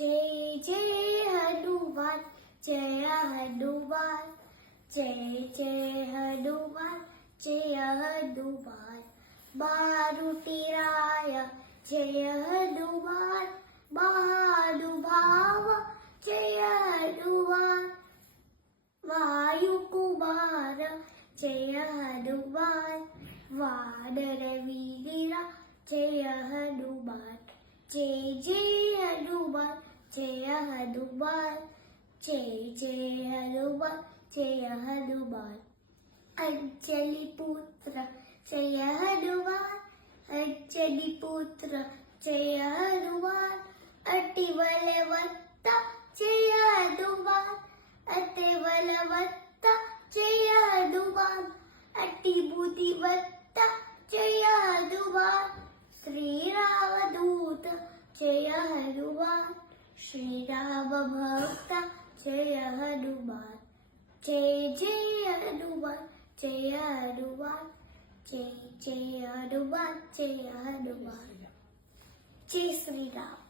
जय जय हनुमान जय हनुमान जय जय हनुमान जय हनुमान मारुतिराय जय हनुमान महानुभाव जय हनुमान वायुकुमार जय हनुमान वानरवीरा जय हनुमान जय जय हनुमान जय हनुमान जय जय हनुमान जय हनुमान अंजलि पुत्र जय हनुमान अंजलि पुत्र जय हनुमान अति बलवत्ता जय हनुमान अति बलवत्ता जय हनुमान अति बुद्धिमत्ता जय हनुमान श्री रामदूत जय हनुमान श्री राम भक्त जय हनुमान जय जय हनुमान जय हनुमान जय जय हनुमान जय हनुमान जय श्री राम।